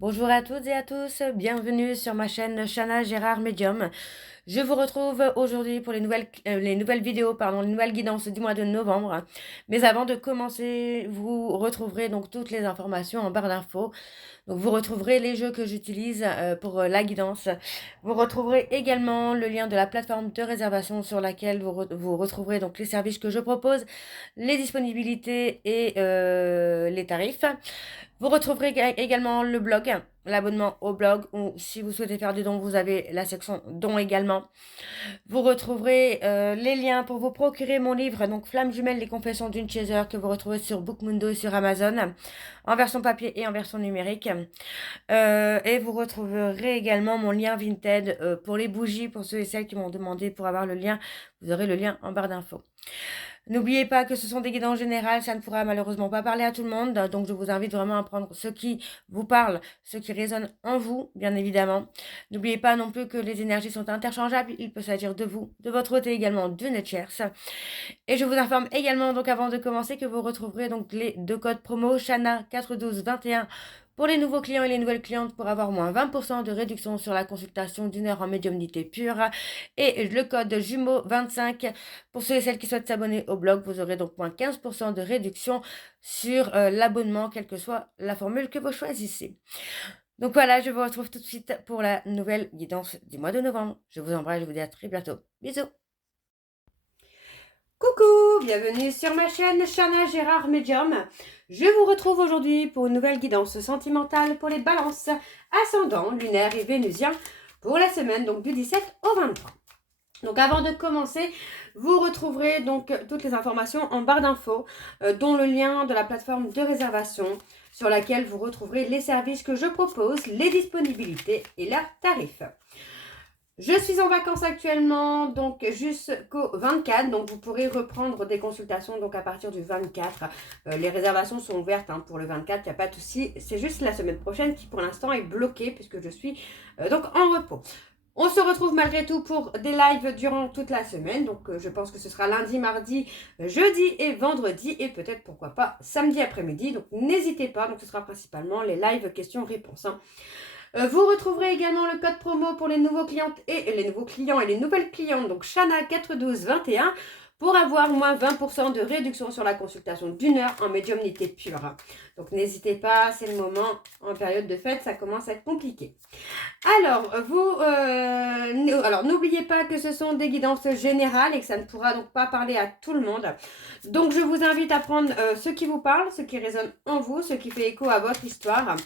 Bonjour à toutes et à tous, bienvenue sur ma chaîne Chana Gérard Medium. Je vous retrouve aujourd'hui pour les nouvelles vidéos, les nouvelles guidances du mois de novembre. Mais avant de commencer, vous retrouverez donc toutes les informations en barre d'infos. Donc vous retrouverez les jeux que j'utilise pour la guidance. Vous retrouverez également le lien de la plateforme de réservation sur laquelle vous retrouverez donc les services que je propose, les disponibilités et les tarifs. Vous retrouverez également le blog, l'abonnement au blog, ou si vous souhaitez faire des dons, vous avez la section dons également. Vous retrouverez les liens pour vous procurer mon livre, donc Flamme jumelle, les confessions d'une chaser, que vous retrouvez sur Bookmundo et sur Amazon, en version papier et en version numérique. Et vous retrouverez également mon lien Vinted pour les bougies, pour ceux et celles qui m'ont demandé pour avoir le lien. Vous aurez le lien en barre d'infos. N'oubliez pas que ce sont des guidances générales, ça ne pourra malheureusement pas parler à tout le monde, donc je vous invite vraiment à prendre ce qui vous parle, ce qui résonne en vous, bien évidemment. N'oubliez pas non plus que les énergies sont interchangeables, il peut s'agir de vous, de votre côté également d'une tierce. Et je vous informe également, donc avant de commencer, que vous retrouverez donc les deux codes promo Chana 41221 pour les nouveaux clients et les nouvelles clientes pour avoir moins 20% de réduction sur la consultation d'une heure en médiumnité pure. Et le code jumeau 25 pour ceux et celles qui souhaitent s'abonner au blog. Vous aurez donc moins 15% de réduction sur l'abonnement, quelle que soit la formule que vous choisissez. Donc voilà, je vous retrouve tout de suite pour la nouvelle guidance du mois de novembre. Je vous embrasse, je vous dis à très bientôt. Bisous. Coucou, bienvenue sur ma chaîne Chana Gérard Medium. Je vous retrouve aujourd'hui pour une nouvelle guidance sentimentale pour les balances ascendant, lunaire et vénusien pour la semaine donc du 17 au 23. Donc avant de commencer, vous retrouverez donc toutes les informations en barre d'infos, dont le lien de la plateforme de réservation sur laquelle vous retrouverez les services que je propose, les disponibilités et leurs tarifs. Je suis en vacances actuellement, donc jusqu'au 24, donc vous pourrez reprendre des consultations donc à partir du 24. Les réservations sont ouvertes pour le 24, il n'y a pas de souci. C'est juste la semaine prochaine qui pour l'instant est bloquée puisque je suis donc en repos. On se retrouve malgré tout pour des lives durant toute la semaine. Donc je pense que ce sera lundi, mardi, jeudi et vendredi. Et peut-être pourquoi pas samedi après-midi. Donc n'hésitez pas. Donc ce sera principalement les lives questions-réponses. Vous retrouverez également le code promo pour les nouveaux clientes et les nouveaux clients et les nouvelles clientes. Donc Chana 41221 pour avoir moins 20% de réduction sur la consultation d'une heure en médiumnité pure. Donc n'hésitez pas, c'est le moment, en période de fête, ça commence à être compliqué. Alors, n'oubliez pas que ce sont des guidances générales et que ça ne pourra donc pas parler à tout le monde. Donc je vous invite à prendre ce qui vous parle, ce qui résonne en vous, ce qui fait écho à votre histoire.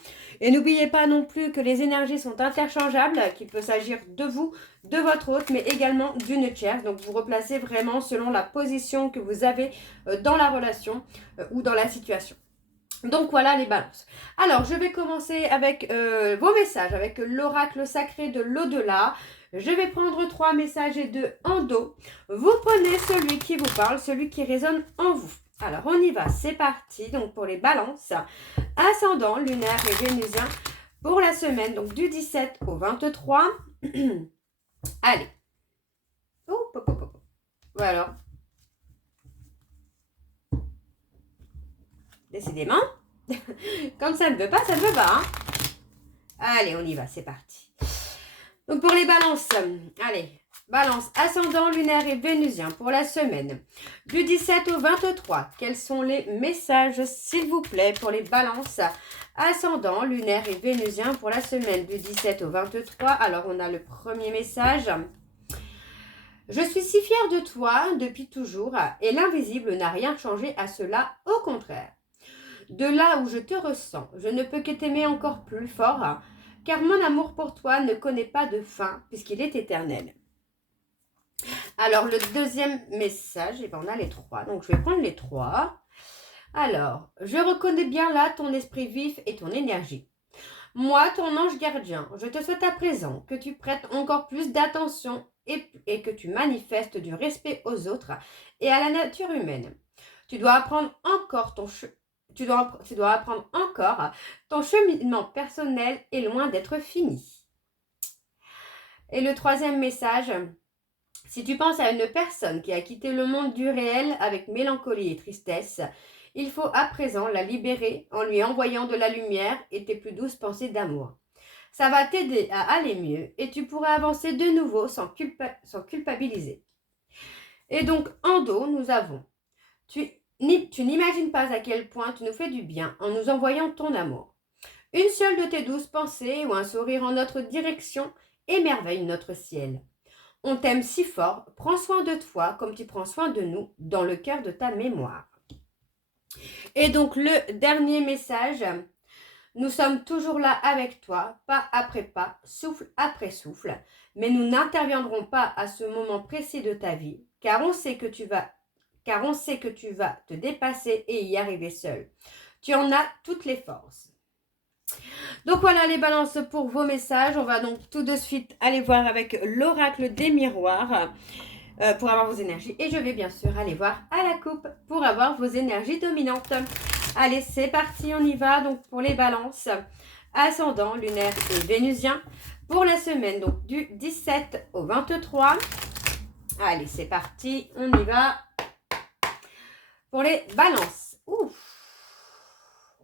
Et n'oubliez pas non plus que les énergies sont interchangeables, qu'il peut s'agir de vous, de votre hôte, mais également d'une tierce. Donc vous replacez vraiment selon la position que vous avez dans la relation ou dans la situation. Donc voilà les balances. Alors je vais commencer avec vos messages, avec l'oracle sacré de l'au-delà. Je vais prendre 3 messages et 2 en dos. Vous prenez celui qui vous parle, celui qui résonne en vous. Alors on y va, c'est parti. Donc pour les balances, ascendant, lunaire et vénusien pour la semaine donc du 17 au 23. Allez. Voilà. Décidément. Comme ça ne veut pas, ça ne veut pas. Allez, on y va, c'est parti. Donc pour les balances, allez, balance ascendant, lunaire et vénusien pour la semaine du 17 au 23. Quels sont les messages, s'il vous plaît, pour les balances ascendant, lunaire et vénusien pour la semaine du 17 au 23. Alors on a le premier message. Je suis si fière de toi depuis toujours et l'invisible n'a rien changé à cela, au contraire. De là où je te ressens, je ne peux que t'aimer encore plus fort, car mon amour pour toi ne connaît pas de fin, puisqu'il est éternel. Alors, le deuxième message, on a les 3, donc je vais prendre les 3. Alors, je reconnais bien là ton esprit vif et ton énergie. Moi, ton ange gardien, je te souhaite à présent que tu prêtes encore plus d'attention et que tu manifestes du respect aux autres et à la nature humaine. Tu dois apprendre encore ton cheminement personnel est loin d'être fini. Et le troisième message, si tu penses à une personne qui a quitté le monde du réel avec mélancolie et tristesse, Il faut à présent la libérer en lui envoyant de la lumière et tes plus douces pensées d'amour. Ça va t'aider à aller mieux et tu pourras avancer de nouveau sans culpabiliser. Et donc, en dos, nous avons, tu n'imagines pas à quel point tu nous fais du bien en nous envoyant ton amour. Une seule de tes douces pensées ou un sourire en notre direction émerveille notre ciel. On t'aime si fort, prends soin de toi comme tu prends soin de nous dans le cœur de ta mémoire. Et donc le dernier message, nous sommes toujours là avec toi, pas après pas, souffle après souffle, mais nous n'interviendrons pas à ce moment précis de ta vie, car on sait que tu vas te dépasser et y arriver seul. Tu en as toutes les forces. Donc voilà les balances pour vos messages. On va donc tout de suite aller voir avec l'oracle des miroirs pour avoir vos énergies. Et je vais bien sûr aller voir à la coupe pour avoir vos énergies dominantes. Allez, c'est parti, on y va. Donc pour les balances, ascendant, lunaire et vénusien. Pour la semaine, donc du 17 au 23. Allez, c'est parti, on y va. Pour les balances. Ouf.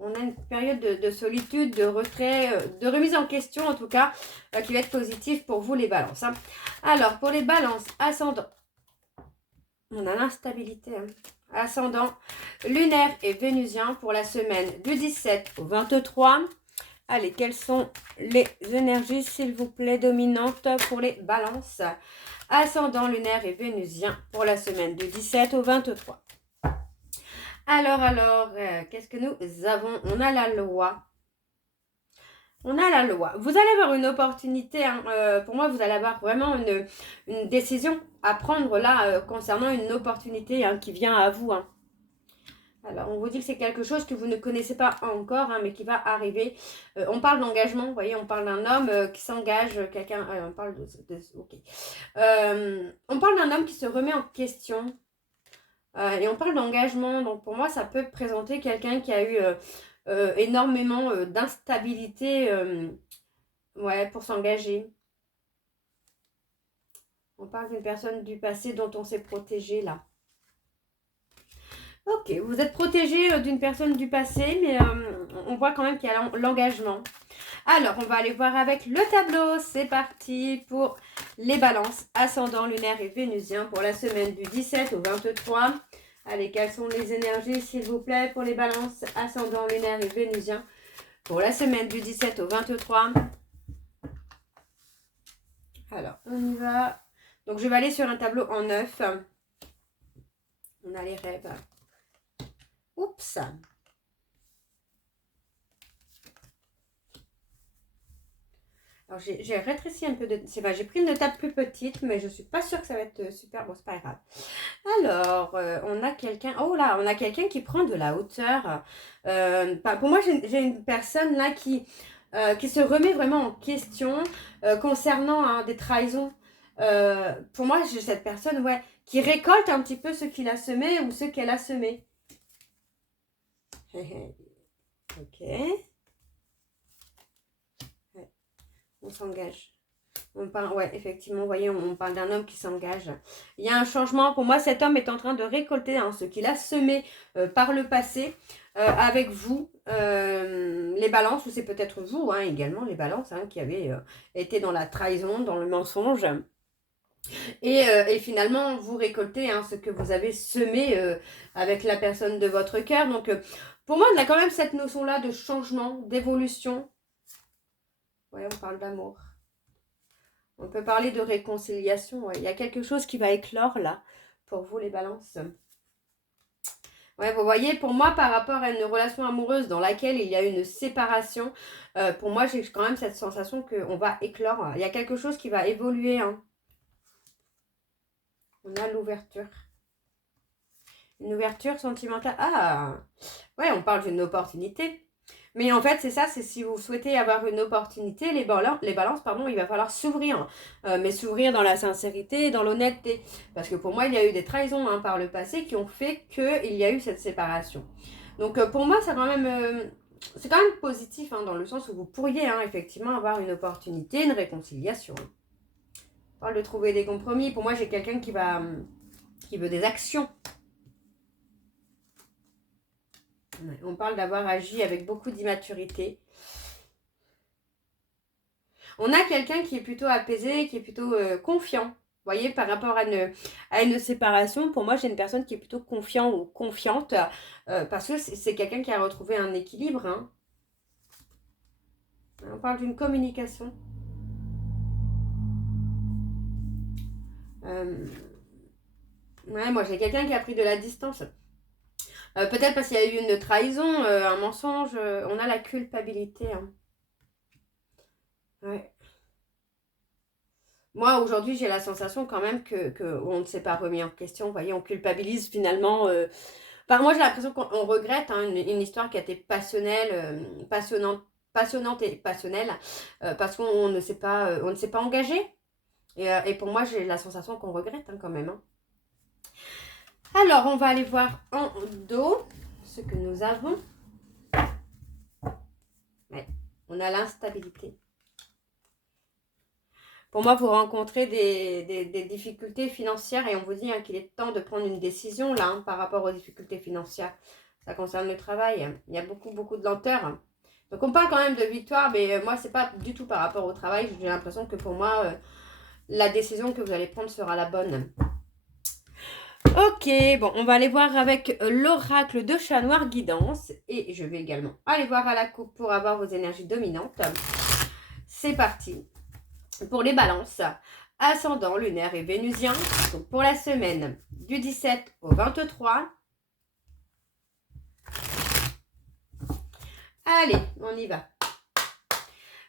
On a une période de solitude, de retrait, de remise en question en tout cas, qui va être positive pour vous les balances. Hein. Alors, pour les balances, ascendant, on a l'instabilité. Hein. Ascendant, lunaire et vénusien pour la semaine du 17 au 23. Allez, quelles sont les énergies, s'il vous plaît, dominantes pour les balances? Ascendant, lunaire et vénusien pour la semaine du 17 au 23. Alors, qu'est-ce que nous avons? On a la loi. On a la loi. Vous allez avoir une opportunité, hein, pour moi, vous allez avoir vraiment une décision à prendre là concernant une opportunité hein, qui vient à vous. Hein. Alors, on vous dit que c'est quelque chose que vous ne connaissez pas encore, hein, mais qui va arriver. On parle d'engagement, vous voyez, on parle d'un homme qui s'engage, quelqu'un... on parle ok. On parle d'un homme qui se remet en question. Et on parle d'engagement, donc pour moi, ça peut présenter quelqu'un qui a eu énormément d'instabilité ouais, pour s'engager. On parle d'une personne du passé dont on s'est protégé là. Ok, vous êtes protégé d'une personne du passé, mais on voit quand même qu'il y a l'engagement. Alors, on va aller voir avec le tableau. C'est parti pour les balances ascendant, lunaire et vénusien pour la semaine du 17 au 23. Allez, quelles sont les énergies, s'il vous plaît, pour les balances ascendant, lunaire et vénusien pour la semaine du 17 au 23. Alors, on y va. Donc, je vais aller sur un tableau en 9. On a les rêves. Oups. Alors, j'ai rétréci un peu de... C'est vrai, j'ai pris une table plus petite, mais je ne suis pas sûre que ça va être super. Bon, c'est pas grave. Alors, on a quelqu'un... Oh là, on a quelqu'un qui prend de la hauteur. Pour moi, j'ai une personne là qui se remet vraiment en question concernant hein, des trahisons. Pour moi, j'ai cette personne ouais, qui récolte un petit peu ce qu'il a semé ou ce qu'elle a semé. Ok. Ouais. On s'engage. On parle, ouais, effectivement, vous voyez, on parle d'un homme qui s'engage. Il y a un changement. Pour moi, cet homme est en train de récolter hein, ce qu'il a semé par le passé avec vous, les balances, ou c'est peut-être vous hein, également, les balances, hein, qui avez été dans la trahison, dans le mensonge. Et finalement, vous récoltez hein, ce que vous avez semé avec la personne de votre cœur. Donc, pour moi, on a quand même cette notion-là de changement, d'évolution. Ouais, on parle d'amour. On peut parler de réconciliation. Ouais. Il y a quelque chose qui va éclore là, pour vous les balances. Ouais, vous voyez, pour moi, par rapport à une relation amoureuse dans laquelle il y a une séparation, pour moi, j'ai quand même cette sensation qu'on va éclore. Il y a quelque chose qui va évoluer. Hein. On a l'ouverture. Une ouverture sentimentale. Ah, ouais, on parle d'une opportunité. Mais en fait, c'est ça, c'est si vous souhaitez avoir une opportunité, les balances, pardon, il va falloir s'ouvrir. Mais s'ouvrir dans la sincérité et dans l'honnêteté. Parce que pour moi, il y a eu des trahisons hein, par le passé qui ont fait qu'il y a eu cette séparation. Donc pour moi, c'est quand même positif hein, dans le sens où vous pourriez hein, effectivement avoir une opportunité, une réconciliation. On parle de trouver des compromis. Pour moi, j'ai quelqu'un qui veut des actions. Ouais, on parle d'avoir agi avec beaucoup d'immaturité. On a quelqu'un qui est plutôt apaisé, qui est plutôt confiant. Vous voyez, par rapport à une séparation, pour moi, j'ai une personne qui est plutôt confiant ou confiante, parce que c'est quelqu'un qui a retrouvé un équilibre. Hein. On parle d'une communication. Ouais, moi, j'ai quelqu'un qui a pris de la distance. Peut-être parce qu'il y a eu une trahison, un mensonge. On a la culpabilité. Hein. Ouais. Moi, aujourd'hui, j'ai la sensation quand même que on ne s'est pas remis en question. Vous voyez, on culpabilise finalement. Enfin, moi, j'ai l'impression qu'on regrette hein, une histoire qui a été passionnelle, passionnante et passionnelle, parce qu'on ne s'est pas, on ne s'est pas engagé. Et pour moi, j'ai la sensation qu'on regrette hein, quand même. Hein. Alors, on va aller voir en dos ce que nous avons. Ouais, on a l'instabilité. Pour moi, vous rencontrez des difficultés financières et on vous dit hein, qu'il est temps de prendre une décision là hein, par rapport aux difficultés financières. Ça concerne le travail. Il y a beaucoup, beaucoup de lenteur. Donc, on parle quand même de victoire, mais moi, c'est pas du tout par rapport au travail. J'ai l'impression que pour moi, la décision que vous allez prendre sera la bonne. Ok, bon, on va aller voir avec l'oracle de chat noir guidance. Et je vais également aller voir à la coupe pour avoir vos énergies dominantes. C'est parti. Pour les balances, ascendant lunaire et vénusien, donc pour la semaine du 17 au 23. Allez, on y va.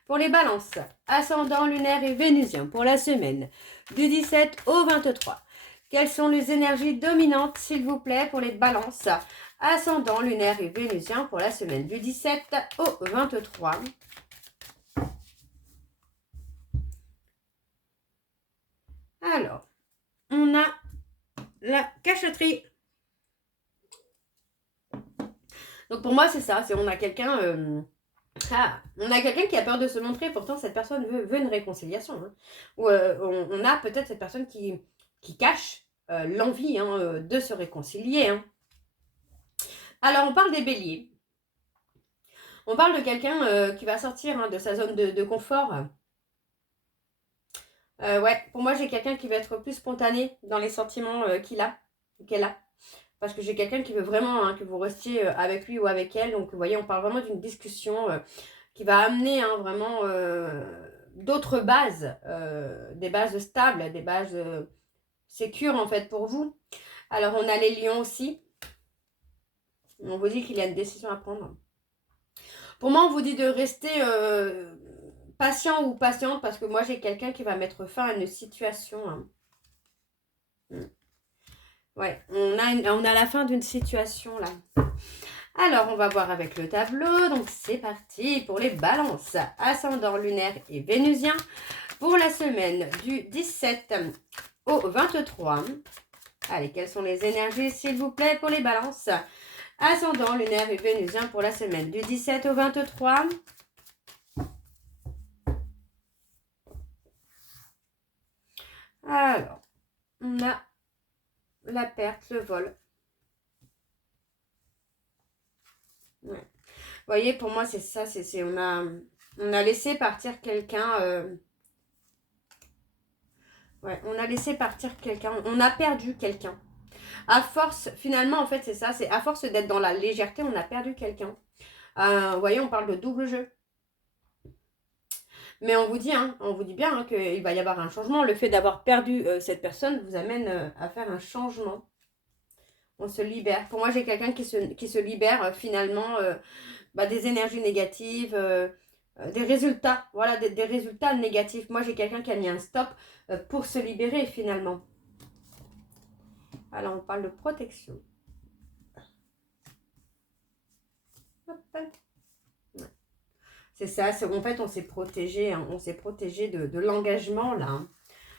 Pour les balances, ascendant lunaire et vénusien pour la semaine du 17 au 23. Quelles sont les énergies dominantes, s'il vous plaît, pour les balances, ascendant lunaire et vénusien pour la semaine du 17 au 23. Alors, on a la cachotterie. Donc pour moi, c'est ça. On a quelqu'un on a quelqu'un qui a peur de se montrer. Pourtant, cette personne veut une réconciliation. Hein. Ou on a peut-être cette personne qui cache l'envie hein, de se réconcilier. Hein. Alors, on parle des béliers. On parle de quelqu'un qui va sortir hein, de sa zone de confort. Ouais, pour moi, j'ai quelqu'un qui va être plus spontané dans les sentiments qu'elle a. Parce que j'ai quelqu'un qui veut vraiment hein, que vous restiez avec lui ou avec elle. Donc, vous voyez, on parle vraiment d'une discussion qui va amener hein, vraiment d'autres bases. Des bases stables, des bases sécures en fait pour vous. Alors, on a les lions aussi. On vous dit qu'il y a une décision à prendre. Pour moi, on vous dit de rester patient ou patiente parce que moi, j'ai quelqu'un qui va mettre fin à une situation. Hein. Ouais, on a la fin d'une situation là. Alors, on va voir avec le tableau. Donc, c'est parti pour les balances. Ascendant lunaire et vénusien pour la semaine du 17 au 23. Allez, quelles sont les énergies, s'il vous plaît, pour les balances? Ascendant lunaire et vénusien pour la semaine du 17 au 23. Alors, on a la perte, le vol. Ouais. Vous voyez, pour moi, c'est ça. On a laissé partir quelqu'un. Ouais, on a laissé partir quelqu'un. On a perdu quelqu'un. À force, finalement, en fait, c'est ça. C'est à force d'être dans la légèreté, on a perdu quelqu'un. Vous voyez, on parle de double jeu. Mais on vous dit bien hein, qu'il va y avoir un changement. Le fait d'avoir perdu cette personne vous amène à faire un changement. On se libère. Pour moi, j'ai quelqu'un qui se libère finalement des énergies négatives, des résultats. Voilà, des résultats négatifs. Moi, j'ai quelqu'un qui a mis un stop pour se libérer finalement. Alors, on parle de protection. Hop. Ouais. C'est ça, en fait, on s'est protégé. Hein, on s'est protégé de l'engagement là. Hein.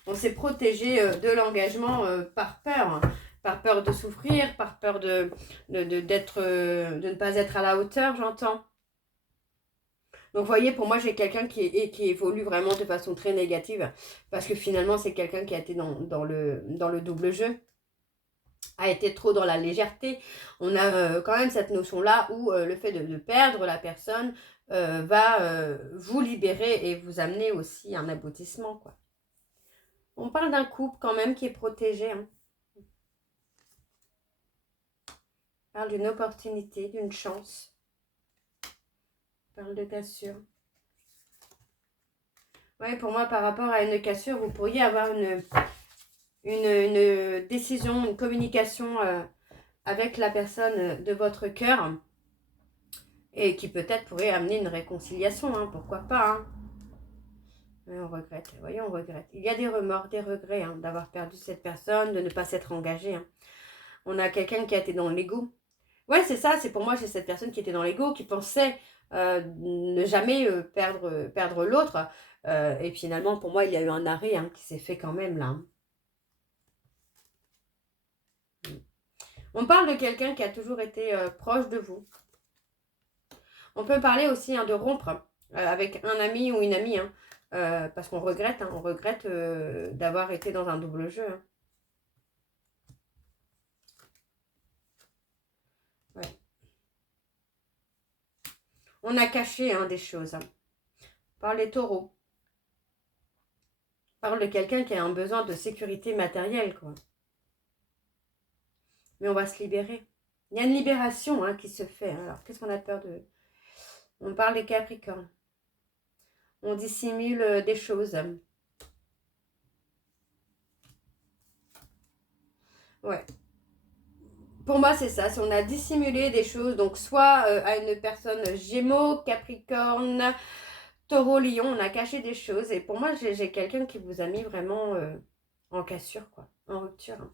On s'est protégé de l'engagement par peur. Hein. Par peur de souffrir, par peur de ne pas être à la hauteur, j'entends. Donc, vous voyez, pour moi, j'ai quelqu'un qui évolue vraiment de façon très négative. Parce que finalement, c'est quelqu'un qui a été dans le double jeu. a été trop dans la légèreté. On a quand même cette notion-là où le fait de perdre la personne va vous libérer et vous amener aussi un aboutissement, quoi. On parle d'un couple quand même qui est protégé, hein. On parle d'une opportunité, d'une chance. On parle de cassure. Oui, pour moi, par rapport à une cassure, vous pourriez avoir une décision, une communication avec la personne de votre cœur et qui peut-être pourrait amener une réconciliation, hein, pourquoi pas, hein. Mais on regrette, vous voyez, on regrette. Il y a des remords, des regrets hein, d'avoir perdu cette personne, de ne pas s'être engagé, hein. On a quelqu'un qui a été dans l'ego. Ouais, c'est ça, c'est pour moi, c'est cette personne qui était dans l'ego, qui pensait ne jamais perdre l'autre. Et finalement, pour moi, il y a eu un arrêt hein, qui s'est fait quand même là, hein. On parle de quelqu'un qui a toujours été proche de vous. On peut parler aussi hein, de rompre avec un ami ou une amie, hein, parce qu'on regrette, hein, on regrette d'avoir été dans un double jeu, hein. Ouais. On a caché hein, des choses. Hein. On parle des taureaux. On parle de quelqu'un qui a un besoin de sécurité matérielle, quoi. Mais on va se libérer. Il y a une libération hein, qui se fait. Alors, qu'est-ce qu'on a peur de... On parle des Capricornes. On dissimule des choses. Ouais. Pour moi, c'est ça. Si on a dissimulé des choses, donc soit à une personne Gémeaux, Capricorne, Taureau, Lion, on a caché des choses. Et pour moi, j'ai quelqu'un qui vous a mis vraiment en cassure, quoi, en rupture, hein.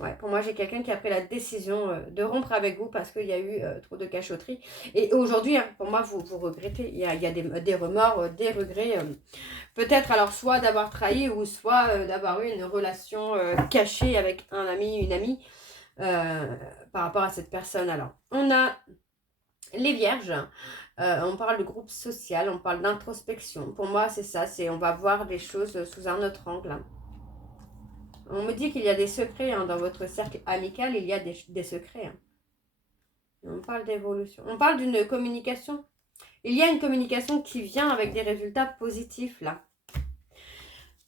Ouais, pour moi, j'ai quelqu'un qui a pris la décision de rompre avec vous parce qu'il y a eu trop de cachotterie. Et aujourd'hui, hein, pour moi, vous regrettez. Il y a des remords, des regrets. Peut-être alors soit d'avoir trahi ou soit d'avoir eu une relation cachée avec un ami, une amie par rapport à cette personne. Alors, on a les vierges. On parle de groupe social, on parle d'introspection. Pour moi, c'est ça. On va voir les choses sous un autre angle, hein. On me dit qu'il y a des secrets hein, dans votre cercle amical, il y a des secrets, hein. On parle d'évolution. On parle d'une communication. Il y a une communication qui vient avec des résultats positifs là.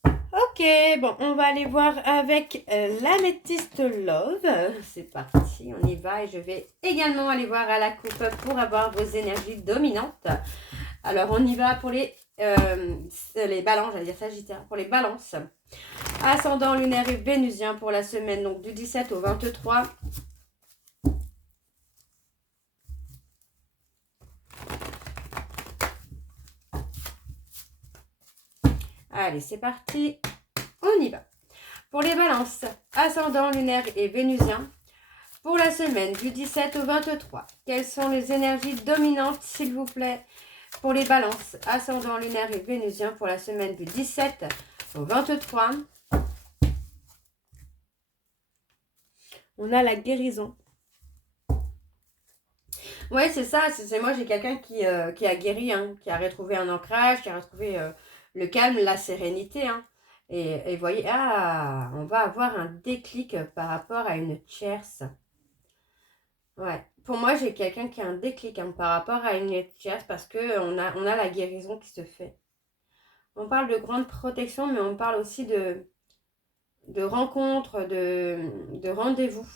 Ok, bon, on va aller voir avec l'améthyste love. C'est parti, on y va. Et je vais également aller voir à la coupe pour avoir vos énergies dominantes. Alors, on y va pour les balances, j'allais dire Sagittaire, pour les balances. Ascendant lunaire et vénusien pour la semaine donc du 17 au 23. Allez, c'est parti. On y va. Pour les balances, ascendant lunaire et vénusien pour la semaine du 17 au 23. Quelles sont les énergies dominantes, s'il vous plaît, pour les balances, ascendant lunaire et vénusien pour la semaine du 17 au 23. On a la guérison. Ouais, c'est ça. C'est moi, j'ai quelqu'un qui a guéri, hein, qui a retrouvé un ancrage, qui a retrouvé le calme, la sérénité. Hein. Et voyez, ah, on va avoir un déclic par rapport à une tierce. Ouais. Pour moi, j'ai quelqu'un qui a un déclic hein, par rapport à une tierce parce qu'on a la guérison qui se fait. On parle de grande protection, mais on parle aussi de rencontres, de rendez-vous.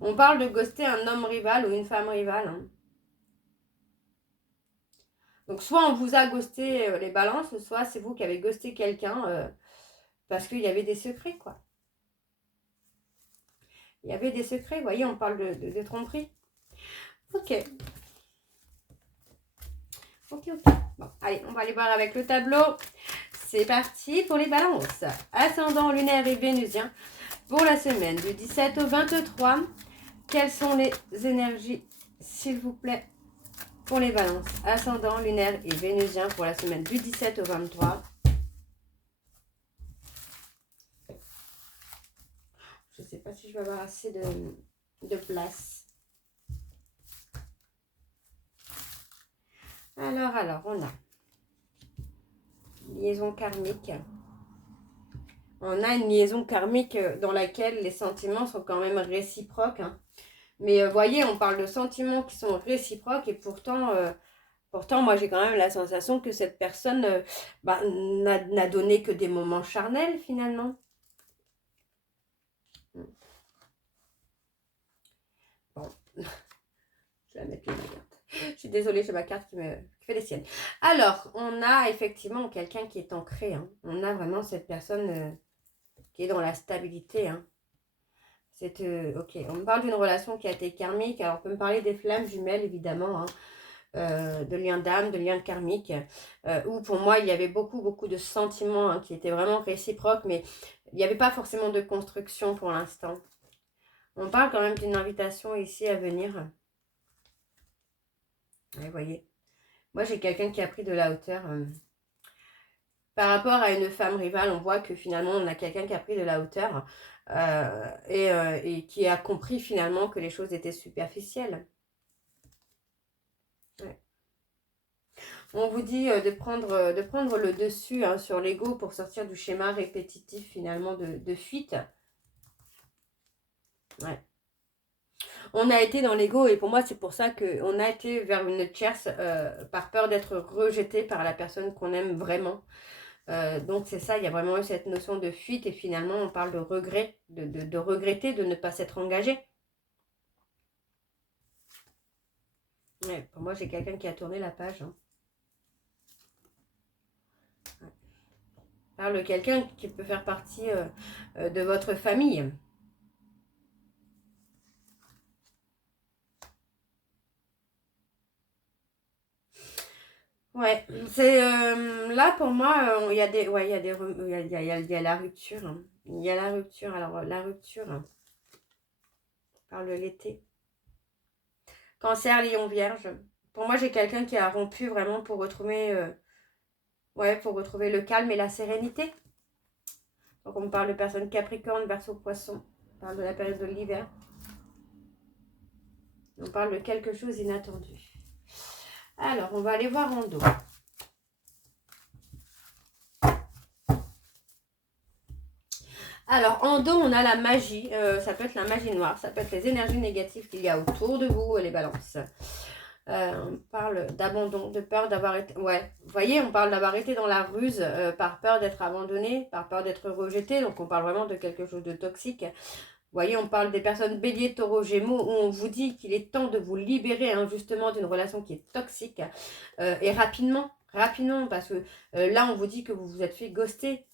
On parle de ghoster un homme rival ou une femme rivale. Hein. Donc, soit on vous a ghosté les balances, soit c'est vous qui avez ghosté quelqu'un parce qu'il y avait des secrets, quoi. Il y avait des secrets, vous voyez, on parle de tromperie. Ok. Ok. Bon, allez, on va aller voir avec le tableau. C'est parti pour les balances. Ascendant lunaire et vénusien pour la semaine du 17 au 23. Quelles sont les énergies, s'il vous plaît, pour les balances, ascendant, lunaire et vénusien pour la semaine du 17 au 23. Je ne sais pas si je vais avoir assez de place. Alors, on a liaison karmique. On a une liaison karmique dans laquelle les sentiments sont quand même réciproques. Hein. Mais voyez, on parle de sentiments qui sont réciproques et pourtant moi j'ai quand même la sensation que cette personne n'a donné que des moments charnels finalement. Bon, je vais la mettre là. Je suis désolée, j'ai ma carte qui fait les siennes. Alors, on a effectivement quelqu'un qui est ancré. Hein. On a vraiment cette personne qui est dans la stabilité. Hein. Ok, on me parle d'une relation qui a été karmique. Alors, on peut me parler des flammes jumelles, évidemment. Hein. De liens d'âme, de liens karmiques. Où pour moi, il y avait beaucoup de sentiments hein, qui étaient vraiment réciproques. Mais il n'y avait pas forcément de construction pour l'instant. On parle quand même d'une invitation ici à venir. Vous voyez, moi j'ai quelqu'un qui a pris de la hauteur. Par rapport à une femme rivale, on voit que finalement on a quelqu'un qui a pris de la hauteur et qui a compris finalement que les choses étaient superficielles. Ouais. On vous dit de prendre le dessus hein, sur l'ego pour sortir du schéma répétitif finalement de fuite. Ouais. On a été dans l'ego et pour moi c'est pour ça qu'on a été vers une tierce par peur d'être rejeté par la personne qu'on aime vraiment. Donc c'est ça, il y a vraiment eu cette notion de fuite et finalement on parle de regret, de regretter de ne pas s'être engagé. Ouais, pour moi j'ai quelqu'un qui a tourné la page. Hein. Ouais. Parle de quelqu'un qui peut faire partie de votre famille. Ouais, c'est là pour moi, il y a des, ouais, il y a des, il y a la rupture. Hein. Il y a la rupture. Alors la rupture, hein, parle de l'été. Cancer, Lion, Vierge. Pour moi, j'ai quelqu'un qui a rompu vraiment pour retrouver, pour retrouver le calme et la sérénité. Donc on me parle de personnes Capricorne, Verseau, Poisson. On parle de la période de l'hiver. On parle de quelque chose d'inattendu. Alors, on va aller voir en dos. Alors, en dos, on a la magie. Ça peut être la magie noire. Ça peut être les énergies négatives qu'il y a autour de vous, les balances. On parle d'abandon, de peur d'avoir été... Ouais, vous voyez, on parle d'avoir été dans la ruse par peur d'être abandonné, par peur d'être rejeté. Donc, on parle vraiment de quelque chose de toxique. Vous voyez, on parle des personnes bélier, taureau, gémeaux, où on vous dit qu'il est temps de vous libérer justement d'une relation qui est toxique. Et rapidement, parce que là, on vous dit que vous vous êtes fait ghoster.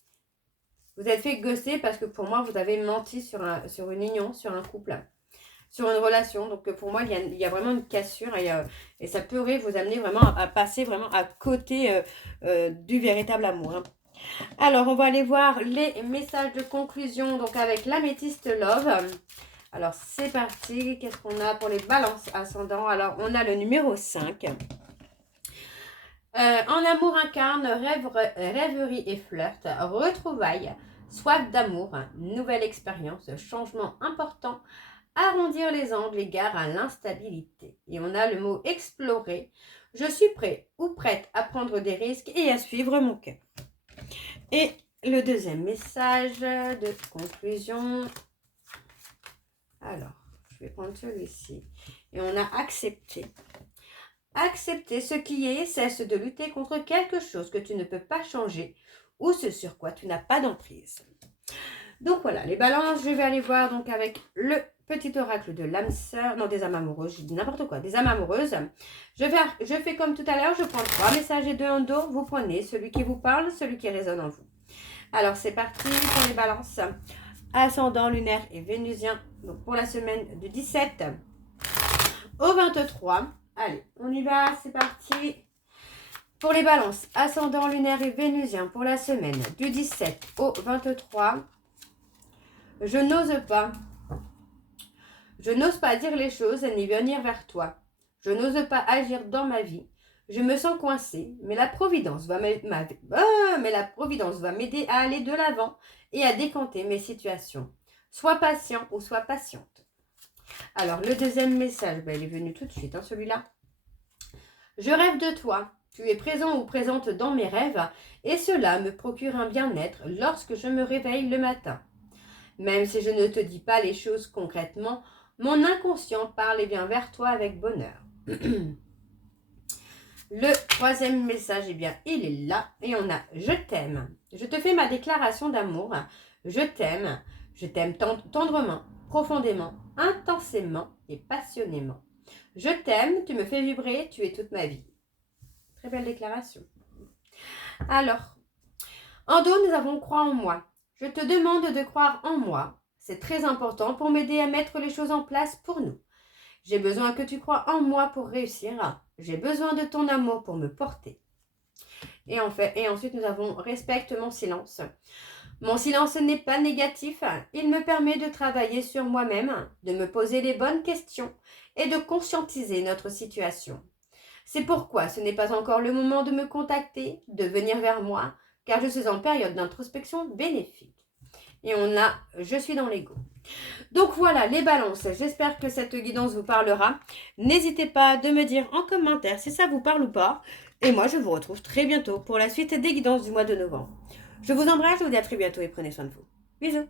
Vous êtes fait ghoster parce que pour moi, vous avez menti sur une union, sur un couple, sur une relation. Donc pour moi, il y a vraiment une cassure et ça pourrait vous amener vraiment à passer vraiment à côté du véritable amour. Hein. Alors, on va aller voir les messages de conclusion, donc avec l'améthyste Love. Alors, c'est parti. Qu'est-ce qu'on a pour les balances ascendants? Alors, on a le numéro 5. En amour incarne, rêverie et flirt, retrouvailles, soif d'amour, nouvelle expérience, changement important, arrondir les angles, égard à l'instabilité. Et on a le mot explorer. Je suis prêt ou prête à prendre des risques et à suivre mon cœur. Et le deuxième message de conclusion. Alors, je vais prendre celui-ci. Et on a accepté. Accepter ce qui est, cesse de lutter contre quelque chose que tu ne peux pas changer ou ce sur quoi tu n'as pas d'emprise. Donc voilà, les balances, je vais aller voir donc avec le petit oracle de l'âme sœur, non des âmes amoureuses, je dis n'importe quoi, des âmes amoureuses. Je fais comme tout à l'heure, je prends 3 messages et 2 en dos, vous prenez celui qui vous parle, celui qui résonne en vous. Alors c'est parti pour les balances. Ascendant lunaire et vénusien, donc pour la semaine du 17 au 23. Allez, on y va, c'est parti. Pour les balances, ascendant lunaire et vénusien pour la semaine du 17 au 23. Je n'ose pas. Je n'ose pas dire les choses ni venir vers toi. Je n'ose pas agir dans ma vie. Je me sens coincée, mais la Providence va m'aider à aller de l'avant et à décanter mes situations. Sois patient ou sois patiente. Alors, le deuxième message, il est venu tout de suite, celui-là. Je rêve de toi. Tu es présent ou présente dans mes rêves et cela me procure un bien-être lorsque je me réveille le matin. Même si je ne te dis pas les choses concrètement, mon inconscient parle et vient vers toi avec bonheur. Le troisième message, eh bien, il est là et on a « Je t'aime ». Je te fais ma déclaration d'amour. Je t'aime tendrement, profondément, intensément et passionnément. Je t'aime, tu me fais vibrer, tu es toute ma vie. Très belle déclaration. Alors, en dos, nous avons « Crois en moi ». Je te demande de croire en moi. C'est très important pour m'aider à mettre les choses en place pour nous. J'ai besoin que tu crois en moi pour réussir. J'ai besoin de ton amour pour me porter. Et ensuite, nous avons « Respecte mon silence ». Mon silence n'est pas négatif. Il me permet de travailler sur moi-même, de me poser les bonnes questions et de conscientiser notre situation. C'est pourquoi ce n'est pas encore le moment de me contacter, de venir vers moi, car je suis en période d'introspection bénéfique. Et on a « Je suis dans l'ego ». Donc voilà les balances, j'espère que cette guidance vous parlera. N'hésitez pas de me dire en commentaire si ça vous parle ou pas. Et moi je vous retrouve très bientôt pour la suite des guidances du mois de novembre. Je vous embrasse, je vous dis à très bientôt et prenez soin de vous. Bisous.